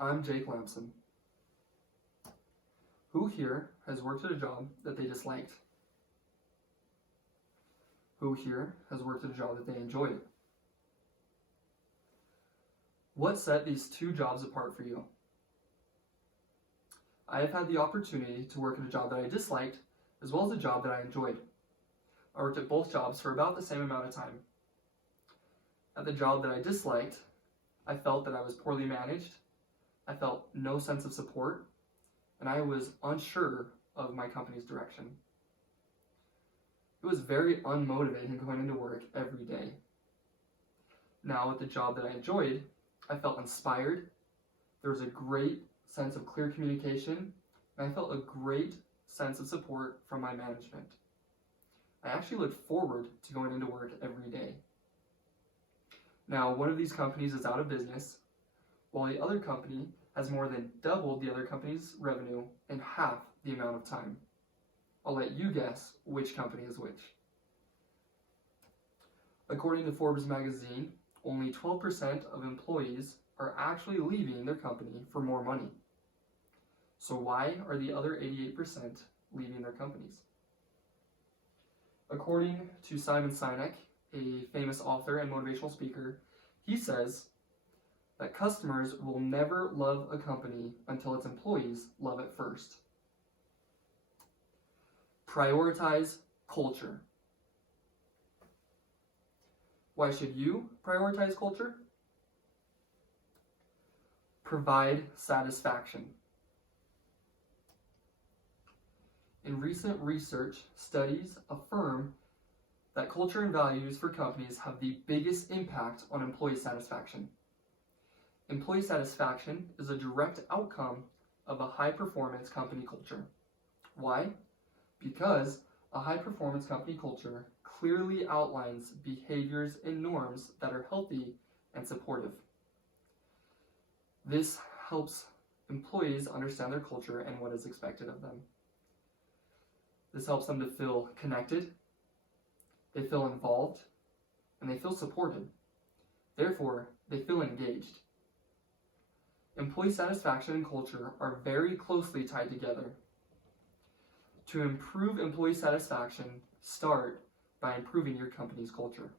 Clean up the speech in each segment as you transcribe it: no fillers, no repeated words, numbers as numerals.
I'm Jake Lamson. Who here has worked at a job that they disliked? Who here has worked at a job that they enjoyed? What set these two jobs apart for you? I have had the opportunity to work at a job that I disliked as well as a job that I enjoyed. I worked at both jobs for about the same amount of time. At the job that I disliked, I felt that I was poorly managed, I felt no sense of support, and I was unsure of my company's direction. It was very unmotivating going into work every day. Now, at the job that I enjoyed, I felt inspired, there was a great sense of clear communication, and I felt a great sense of support from my management. I actually looked forward to going into work every day. Now, one of these companies is out of business, while the other company has more than doubled the other company's revenue in half the amount of time. I'll let you guess which company is which. According to Forbes magazine, only 12% of employees are actually leaving their company for more money. So why are the other 88% leaving their companies? According to Simon Sinek, a famous author and motivational speaker, he says that customers will never love a company until its employees love it first. Prioritize culture. Why should you prioritize culture? Provide satisfaction. In recent research, studies affirm that culture and values for companies have the biggest impact on employee satisfaction. Employee satisfaction is a direct outcome of a high-performance company culture. Why? Because a high-performance company culture clearly outlines behaviors and norms that are healthy and supportive. This helps employees understand their culture and what is expected of them. This helps them to feel connected, they feel involved, and they feel supported. Therefore, they feel engaged. Employee satisfaction and culture are very closely tied together. To improve employee satisfaction, start by improving your company's culture.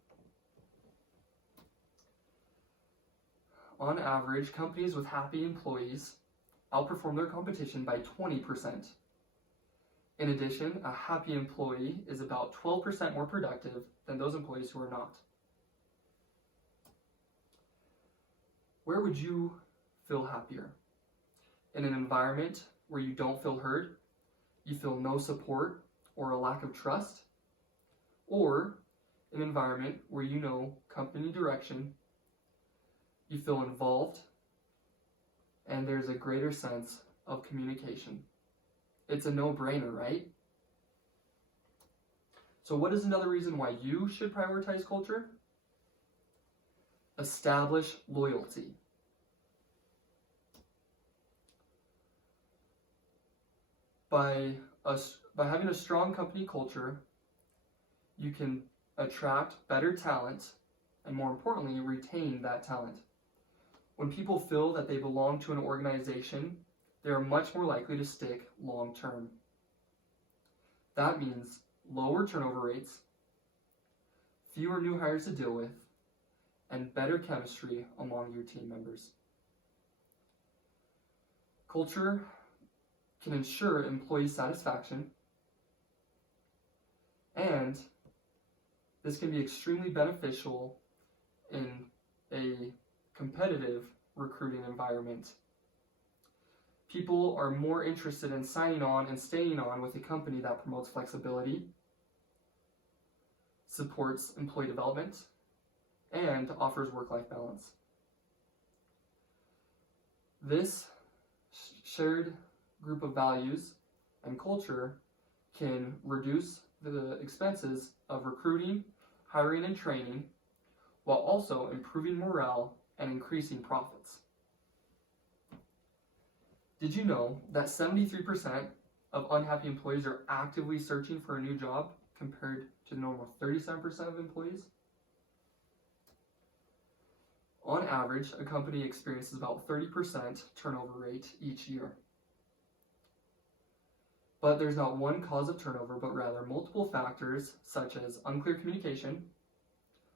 On average, companies with happy employees outperform their competition by 20%. In addition, a happy employee is about 12% more productive than those employees who are not. Where would you feel happier? In an environment where you don't feel heard, you feel no support or a lack of trust? Or an environment where you know company direction, you feel involved, and there's a greater sense of communication? It's a no-brainer, right? So what is another reason why you should prioritize culture? Establish loyalty. By having a strong company culture, you can attract better talent and, more importantly, retain that talent. When people feel that they belong to an organization, they are much more likely to stick long term. That means lower turnover rates, fewer new hires to deal with, and better chemistry among your team members. Culture can ensure employee satisfaction, and this can be extremely beneficial in a competitive recruiting environment. People are more interested in signing on and staying on with a company that promotes flexibility, supports employee development, and offers work-life balance. This shared group of values and culture can reduce the expenses of recruiting, hiring, and training, while also improving morale and increasing profits. Did you know that 73% of unhappy employees are actively searching for a new job compared to the normal 37% of employees? On average, a company experiences about 30% turnover rate each year. But there's not one cause of turnover, but rather multiple factors such as unclear communication,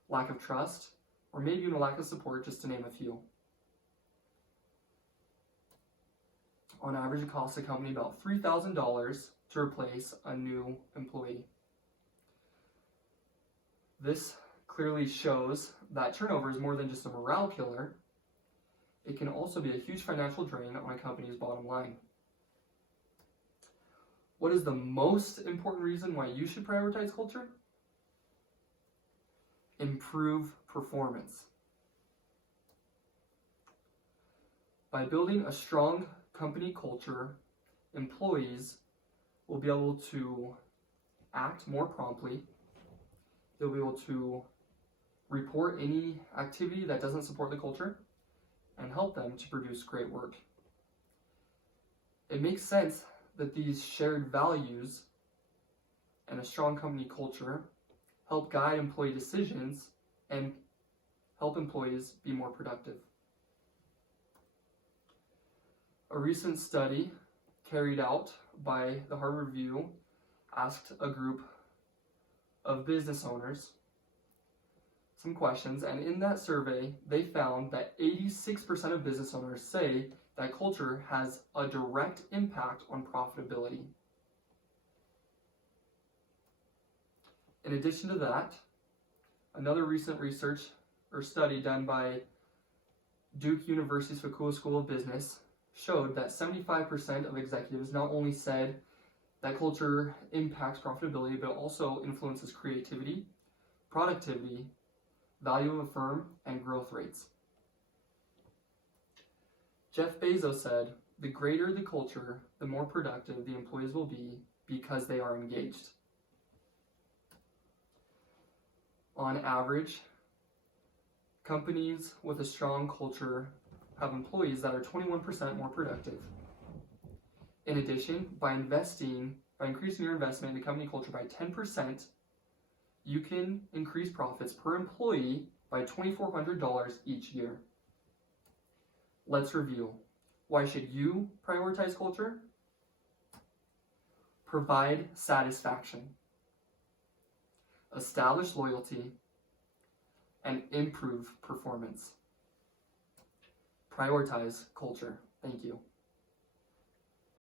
lack of trust, or maybe even a lack of support, just to name a few. On average, it costs a company about $3,000 to replace a new employee. This clearly shows that turnover is more than just a morale killer. It can also be a huge financial drain on a company's bottom line. What is the most important reason why you should prioritize culture? Improve performance. By building a strong company culture, employees will be able to act more promptly. They'll be able to report any activity that doesn't support the culture and help them to produce great work. It makes sense that these shared values and a strong company culture help guide employee decisions and help employees be more productive. A recent study carried out by the Harvard Review asked a group of business owners some questions, and in that survey, they found that 86% of business owners say that culture has a direct impact on profitability. In addition to that, another recent research or study done by Duke University's Fuqua School of Business showed that 75% of executives not only said that culture impacts profitability, but also influences creativity, productivity, value of a firm, and growth rates. Jeff Bezos said, "The greater the culture, the more productive the employees will be because they are engaged." On average, companies with a strong culture have employees that are 21% more productive. In addition, by increasing your investment in the company culture by 10%, you can increase profits per employee by $2,400 each year. Let's review. Why should you prioritize culture? Provide satisfaction, establish loyalty, and improve performance. Prioritize culture. Thank you.